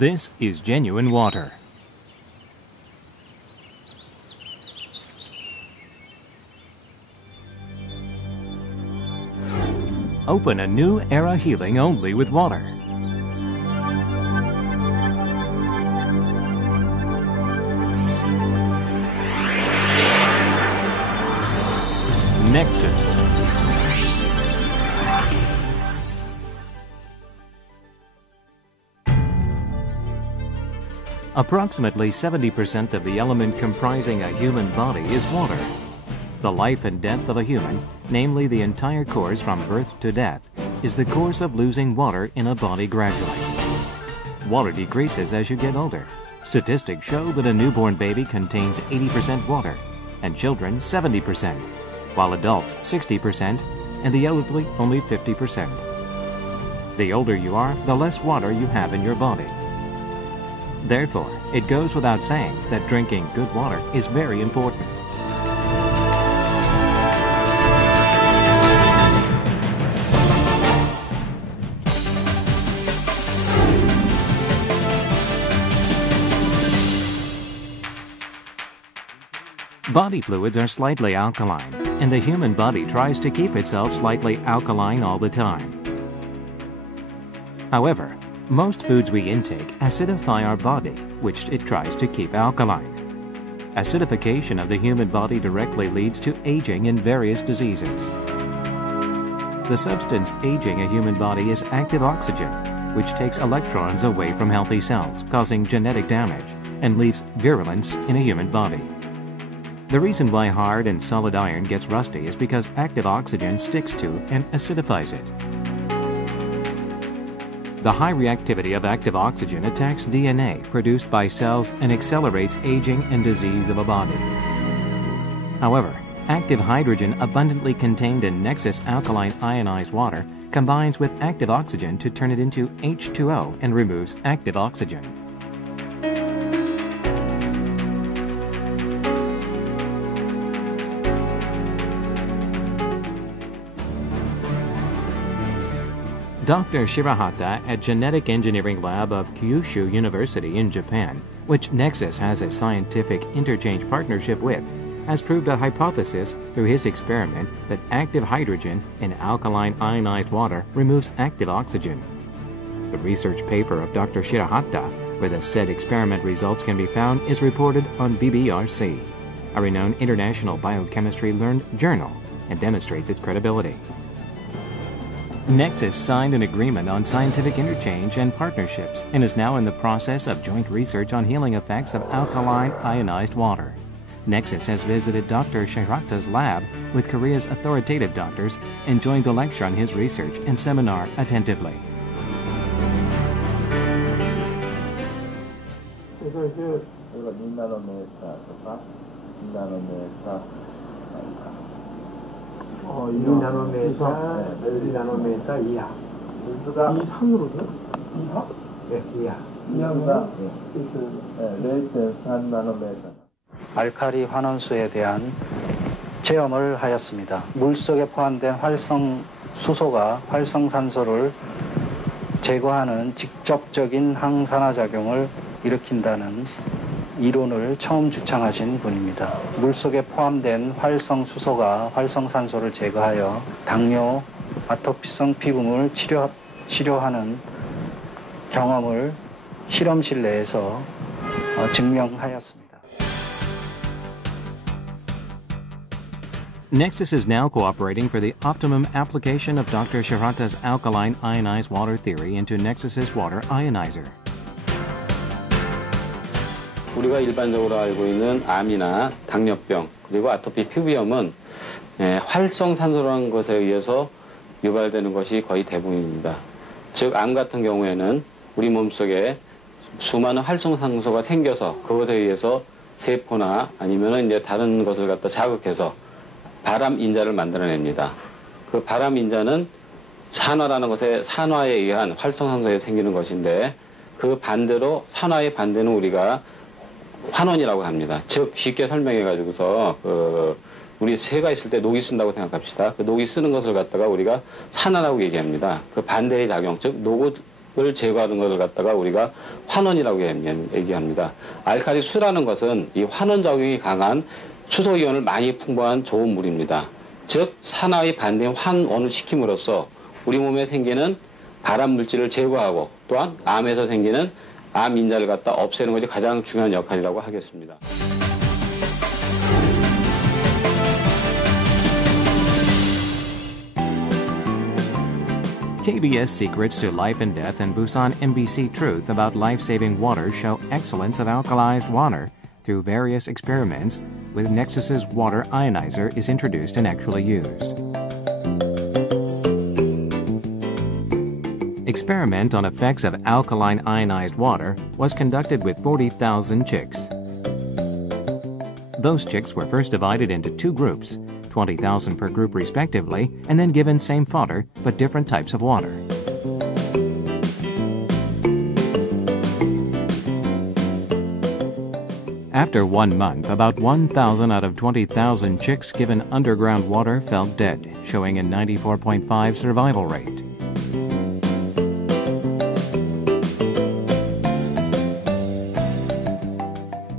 This is genuine water. Open a new era healing only with water. Nexus. Approximately 70% of the element comprising a human body is water. The life and death of a human, namely the entire course from birth to death, is the course of losing water in a body gradually. Water decreases as you get older. Statistics show that a newborn baby contains 80% water, and children 70%, while adults 60%, and the elderly only 50%. The older you are, the less water you have in your body. Therefore, it goes without saying that drinking good water is very important. Body fluids are slightly alkaline, and the human body tries to keep itself slightly alkaline all the time. However, most foods we intake acidify our body, which it tries to keep alkaline. Acidification of the human body directly leads to aging and various diseases. The substance aging a human body is active oxygen, which takes electrons away from healthy cells, causing genetic damage, and leaves virulence in a human body. The reason why hard and solid iron gets rusty is because active oxygen sticks to and acidifies it. The high reactivity of active oxygen attacks DNA produced by cells and accelerates aging and disease of a body. However, active hydrogen abundantly contained in Nexus alkaline ionized water combines with active oxygen to turn it into H2O and removes active oxygen. Dr. Shirahata at Genetic Engineering Lab of Kyushu University in Japan, which Nexus has a scientific interchange partnership with, has proved a hypothesis through his experiment that active hydrogen in alkaline ionized water removes active oxygen. The research paper of Dr. Shirahata, where the said experiment results can be found, is reported on BBRC, a renowned international biochemistry learned journal, and demonstrates its credibility. Nexus signed an agreement on scientific interchange and partnerships and is now in the process of joint research on healing effects of alkaline ionized water. Nexus has visited Dr. Shirahata's lab with Korea's authoritative doctors and joined the lecture on his research and seminar attentively. 알칼리 환원수에 대한 체험을 하였습니다. 물속에 포함된 활성 수소가 활성산소를 제거하는 직접적인 항산화작용을 일으킨다는 이론을 처음 주창하신 분입니다. 물속에 포함된 활성수소가 활성산소를 제거하여 당뇨, 아토피성 피부물 치료하는 경험을 실험실 내에서 증명하였습니다. Nexus is now cooperating for the optimum application of Dr. Shirahata's alkaline ionized water theory into Nexus's water ionizer. 우리가 일반적으로 알고 있는 암이나 당뇨병 그리고 아토피 피부염은 활성산소라는 것에 의해서 유발되는 것이 거의 대부분입니다. 즉, 암 같은 경우에는 우리 몸속에 수많은 활성산소가 생겨서 그것에 의해서 세포나 아니면 이제 다른 것을 갖다 자극해서 발암 인자를 만들어냅니다. 그 발암 인자는 산화라는 것에 산화에 의한 활성산소에 생기는 것인데 그 반대로 산화의 반대는 우리가 환원이라고 합니다. 즉 쉽게 설명해 가지고서 우리 새가 있을 때 녹이 쓴다고 생각합시다. 그 녹이 쓰는 것을 갖다가 우리가 산화라고 얘기합니다. 그 반대의 작용, 즉 을 제거하는 것을 갖다가 우리가 환원이라고 얘기합니다. 알칼리 수라는 것은 이 환원 작용이 강한 수소 이온을 많이 풍부한 좋은 물입니다. 즉 산화의 반대인 환원을 시킴으로써 우리 몸에 생기는 발암 물질을 제거하고 또한 암에서 생기는 암 인자를 갖다 없애는 것이 가장 중요한 역할이라고 하겠습니다. KBS Secrets to Life and Death and Busan MBC Truth about life-saving water show excellence of alkalized water through various experiments with Nexus's water ionizer is introduced and actually used. Experiment on effects of alkaline ionized water was conducted with 40,000 chicks. Those chicks were first divided into two groups, 20,000 per group respectively, and then given same fodder but different types of water. After 1 month, about 1,000 out of 20,000 chicks given underground water fell dead, showing a 94.5 survival rate.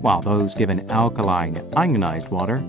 While those given alkaline ionized water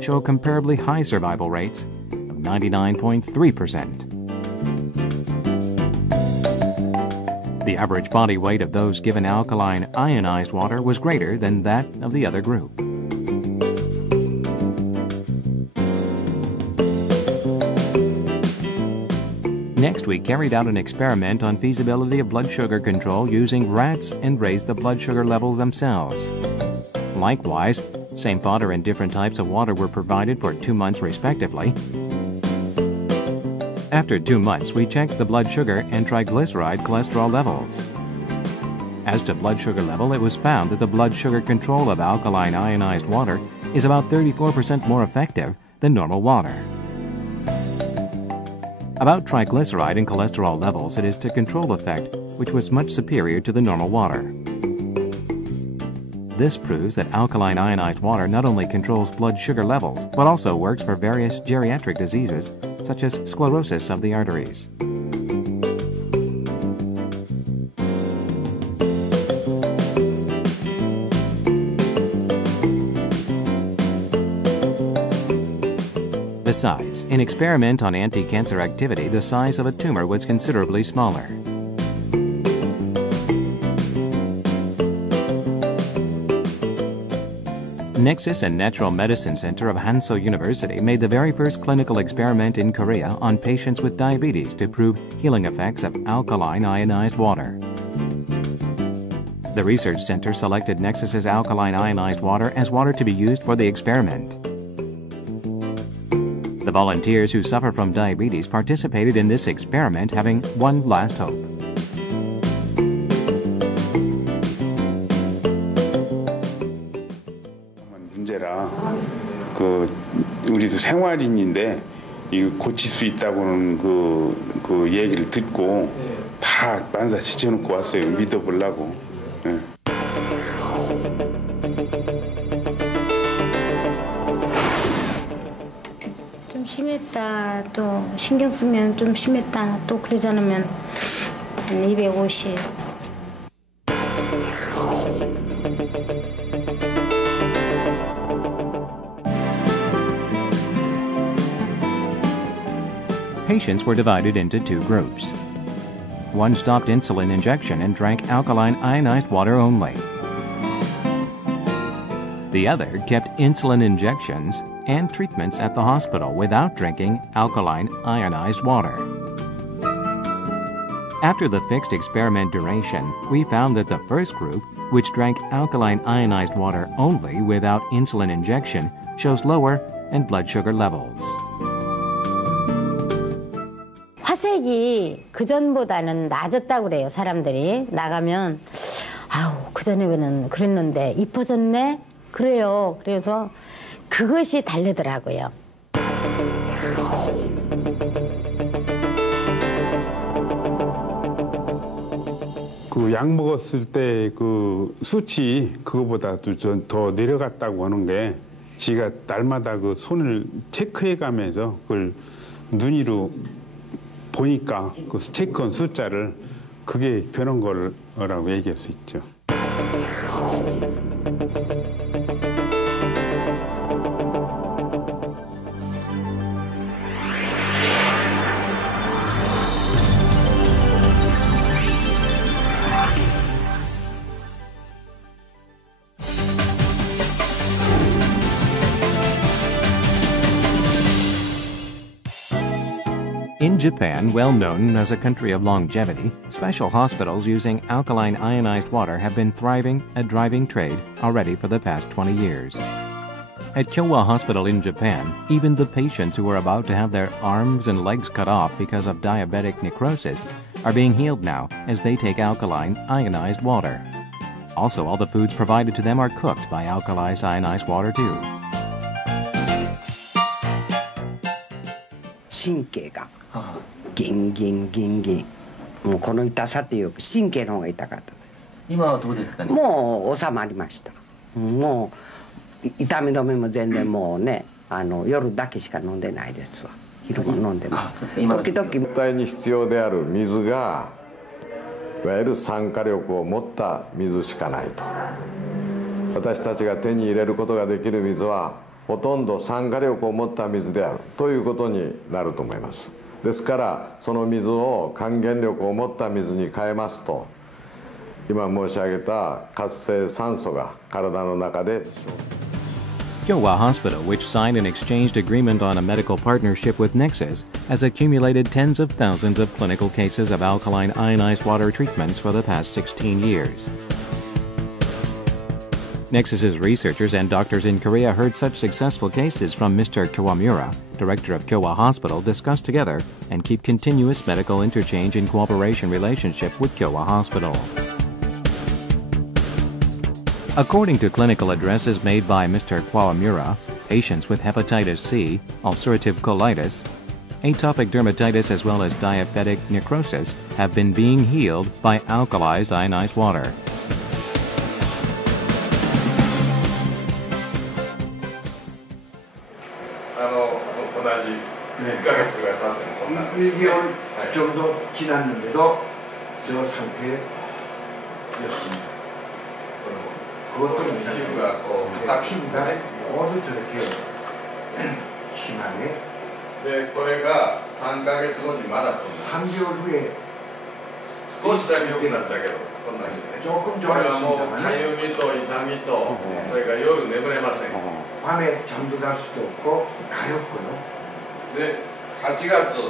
show comparably high survival rates of 99.3%. The average body weight of those given alkaline ionized water was greater than that of the other group. Next, we carried out an experiment on feasibility of blood sugar control using rats and raised the blood sugar levels themselves. Likewise, same fodder and different types of water were provided for 2 months respectively. After 2 months, we checked the blood sugar and triglyceride cholesterol levels. As to blood sugar level, it was found that the blood sugar control of alkaline ionized water is about 34% more effective than normal water. About triglyceride and cholesterol levels, it is the control effect which was much superior to the normal water. This proves that alkaline ionized water not only controls blood sugar levels, but also works for various geriatric diseases, such as sclerosis of the arteries. Besides, in experiment on anti-cancer activity, the size of a tumor was considerably smaller. Nexus and Natural Medicine Center of Hanso University made the very first clinical experiment in Korea on patients with diabetes to prove healing effects of alkaline ionized water. The research center selected Nexus's alkaline ionized water as water to be used for the experiment. The volunteers who suffer from diabetes participated in this experiment, having one last hope. 문제라 우리도 생활인인데 이거 고칠 수 있다고는 그 얘기를 듣고 다 만사 지쳐놓고 왔어요. 믿어보려고. 네. 좀 심했다, 또 신경 쓰면 좀 심했다, 또 그러지 않으면 250. Patients were divided into two groups. One stopped insulin injection and drank alkaline ionized water only. The other kept insulin injections and treatments at the hospital without drinking alkaline ionized water. After the fixed experiment duration, we found that the first group, which drank alkaline ionized water only without insulin injection, shows lower and blood sugar levels. 화색이 그전보다는 낮았다고 그래요. 사람들이 나가면 아우 그전에는 그랬는데 이뻐졌네? 그래요. 그래서 그것이 다르더라고요. 그 약 먹었을 때 그 수치 그거보다도 좀 더 내려갔다고 하는 게 지가 날마다 그 손을 체크해 가면서 그걸 눈으로 보니까 그 체크한 숫자를 그게 변한 거라고 얘기할 수 있죠. In Japan, well known as a country of longevity, special hospitals using alkaline ionized water have been thriving a driving trade already for the past 20 years. At Kyowa Hospital in Japan, even the patients who are about to have their arms and legs cut off because of diabetic necrosis are being healed now as they take alkaline ionized water. Also, all the foods provided to them are cooked by alkalized ionized water too. 神経がギンギンギンギン、もうこの痛さっていうか神経の方が痛かった。今はどうですかね。もう収まりました。もう痛み止めも全然もうね、夜だけしか飲んでないですわ。昼も飲んでも時々絶対に必要である水がいわゆる酸化力を持った水しかないと。私たちが手に入れることができる水はほとんど酸化力を持った水であるということになると思います。ですからその水を還元力を持った水に変えますと、今申し上げた活性酸素が体の中で Kyowa Hospital, which signed an exchanged agreement on a medical partnership with Nexus, has accumulated tens of thousands of clinical cases of alkaline ionized water treatments for the past 16 years. Nexus's researchers and doctors in Korea heard such successful cases from Mr. Kawamura, director of Kyowa Hospital, discuss together and keep continuous medical interchange and cooperation relationship with Kyowa Hospital. According to clinical addresses made by Mr. Kawamura, patients with hepatitis C, ulcerative colitis, atopic dermatitis as well as diabetic necrosis have been being healed by alkalized ionized water. 2개월 정도 지났는데도 저 상태였습니다. 그것도 피부가 모두 저렇게 심하게. 네, これが3ヶ月後にまだ 3개월 후에 少しだけ良くなったけどこんなにね。 조금 これはもうかゆみと痛みとそれから夜眠れません。 밤에 잠도 잘 수도 없고 가렵고요. で8月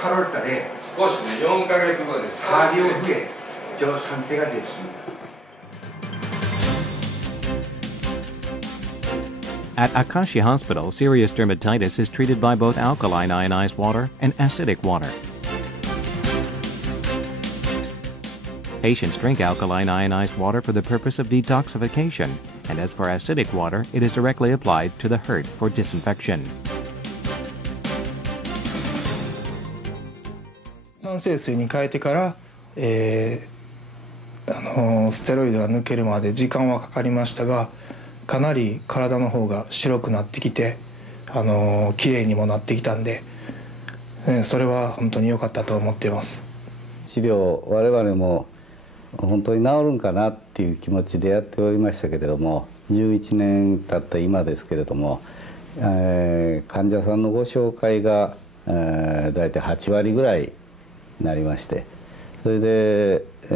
8월 달에 少しね4ヶ月後に 4개월 후에 저 상태가 됐습니다. At Akashi Hospital, serious dermatitis is treated by both alkaline ionized water and acidic water. Patients drink alkaline ionized water for the purpose of detoxification, and as for acidic water, it is directly applied to the hurt for disinfection. 酸性水に変えてから、ステロイドが抜けるまで時間はかかりましたが、かなり体の方が白くなってきて、きれいにもなってきたんで、それは本当に良かったと思っています。治療我々も本当に治るんかなっていう気持ちでやっておりましたけれども、11年経った今ですけれども、患者さんのご紹介がだいたい8割ぐらいになりまして、それで、我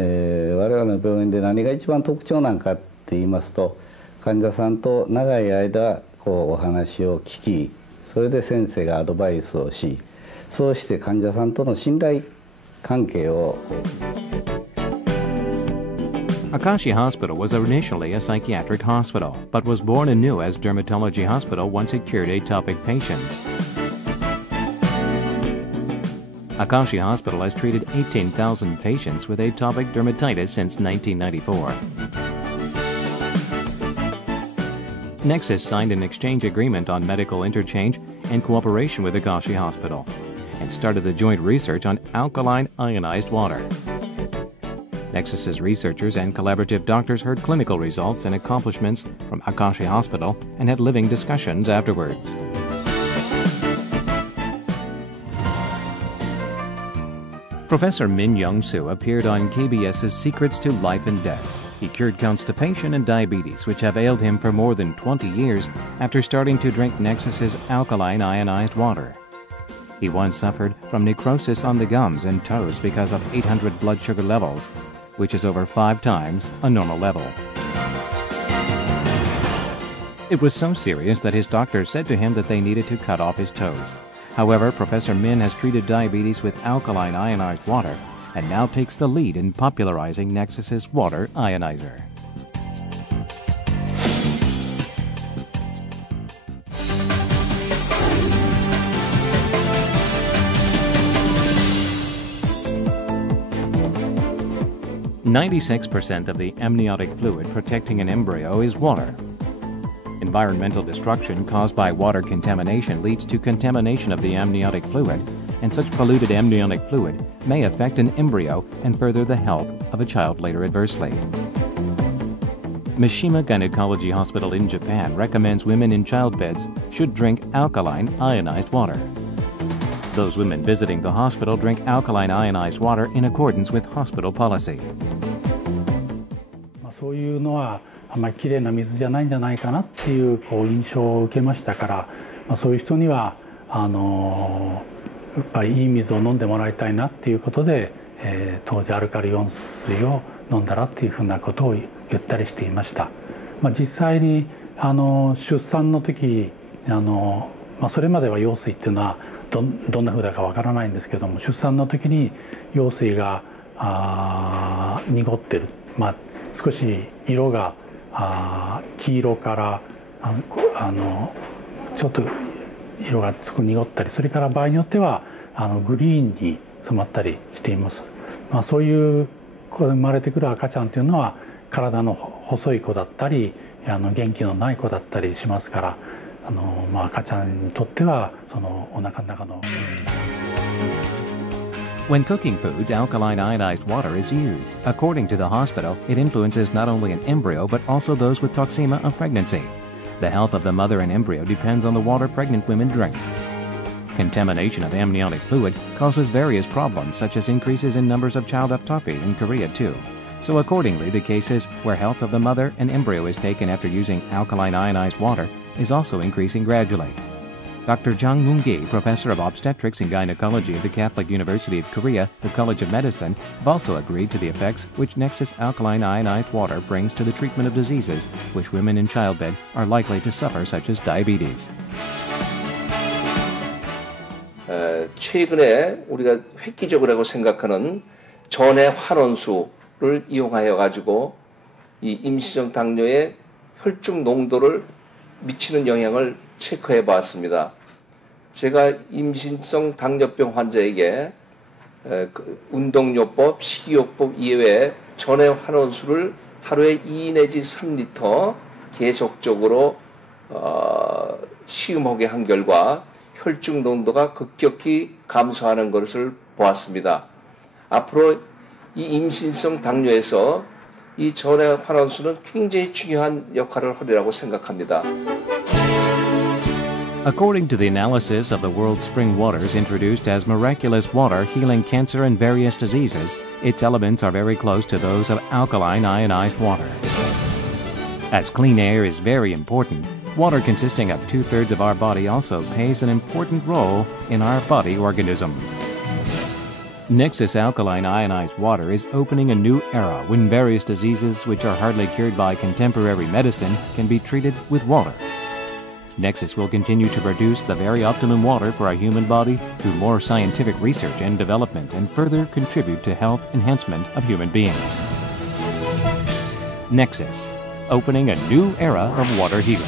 々の病院で何が一番特徴なんかって言いますと、患者さんと長い間お話を聞き、それで先生がアドバイスをし、そうして患者さんとの信頼関係を。Akashi Hospital was initially a psychiatric hospital, but was born anew as dermatology hospital once it cured atopic patients. Akashi Hospital has treated 18,000 patients with atopic dermatitis since 1994. Nexus signed an exchange agreement on medical interchange and cooperation with Akashi Hospital, and started the joint research on alkaline ionized water. Nexus's researchers and collaborative doctors heard clinical results and accomplishments from Akashi Hospital and had living discussions afterwards. Professor Min Young-soo appeared on KBS's Secrets to Life and Death. He cured constipation and diabetes, which have ailed him for more than 20 years after starting to drink Nexus's alkaline ionized water. He once suffered from necrosis on the gums and toes because of 800 blood sugar levels, which is over 5 times a normal level. It was so serious that his doctor said to him that they needed to cut off his toes. However, Professor Min has treated diabetes with alkaline ionized water and now takes the lead in popularizing Nexus's water ionizer. "96% of the amniotic fluid protecting an embryo is water. Environmental destruction caused by water contamination leads to contamination of the amniotic fluid, and such polluted amniotic fluid may affect an embryo and further the health of a child later adversely." Mishima Gynecology Hospital in Japan recommends women in childbeds should drink alkaline ionized water. Those women visiting the hospital drink alkaline ionized water in accordance with hospital policy. そういうのはあんまりきれいな水じゃないんじゃないかなっていう印象を受けましたから、そういう人にはやっぱりいい水を飲んでもらいたいなっていうことで、当時アルカリ温水を飲んだらっていうふうなことを言ったりしていました。実際に出産の時それまでは羊水っていうのはどんな風だかわからないんですけども、出産の時に羊水が濁ってる、少し色が黄色からちょっと色が濁ったり、それから場合によってはグリーンに染まったりしています。そういう生まれてくる赤ちゃんというのは体の細い子だったり元気のない子だったりしますから、赤ちゃんにとってはそのお腹の中の。When cooking foods, alkaline ionized water is used. According to the hospital, it influences not only an embryo but also those with toxemia of pregnancy. The health of the mother and embryo depends on the water pregnant women drink. Contamination of amniotic fluid causes various problems, such as increases in numbers of child ectopy in Korea too. So accordingly, the cases where health of the mother and embryo is taken after using alkaline ionized water is also increasing gradually. Dr. Jang Moon-gi, professor of obstetrics and gynecology at the Catholic University of Korea, the College of Medicine, have also agreed to the effects which Nexus alkaline ionized water brings to the treatment of diseases which women in childbed are likely to suffer, such as diabetes. 최근에 우리가 획기적이라고 생각하는 전해 환원수를 이용하여 가지고 이 임시적 당뇨의 혈중 농도를 미치는 영향을 체크해 봤습니다. 제가 임신성 당뇨병 환자에게 운동요법, 식이요법 이외에 전해 환원수를 하루에 2 내지 3리터 계속적으로 시음하게 한 결과 혈중 농도가 급격히 감소하는 것을 보았습니다. 앞으로 이 임신성 당뇨에서 이 전해 환원수는 굉장히 중요한 역할을 하리라고 생각합니다. According to the analysis of the world's spring waters introduced as miraculous water healing cancer and various diseases, its elements are very close to those of alkaline ionized water. As clean air is very important, water consisting of 2/3 of our body also plays an important role in our body organism. Nexus alkaline ionized water is opening a new era when various diseases which are hardly cured by contemporary medicine can be treated with water. Nexus will continue to produce the very optimum water for our human body through more scientific research and development and further contribute to health enhancement of human beings. Nexus, opening a new era of water healing.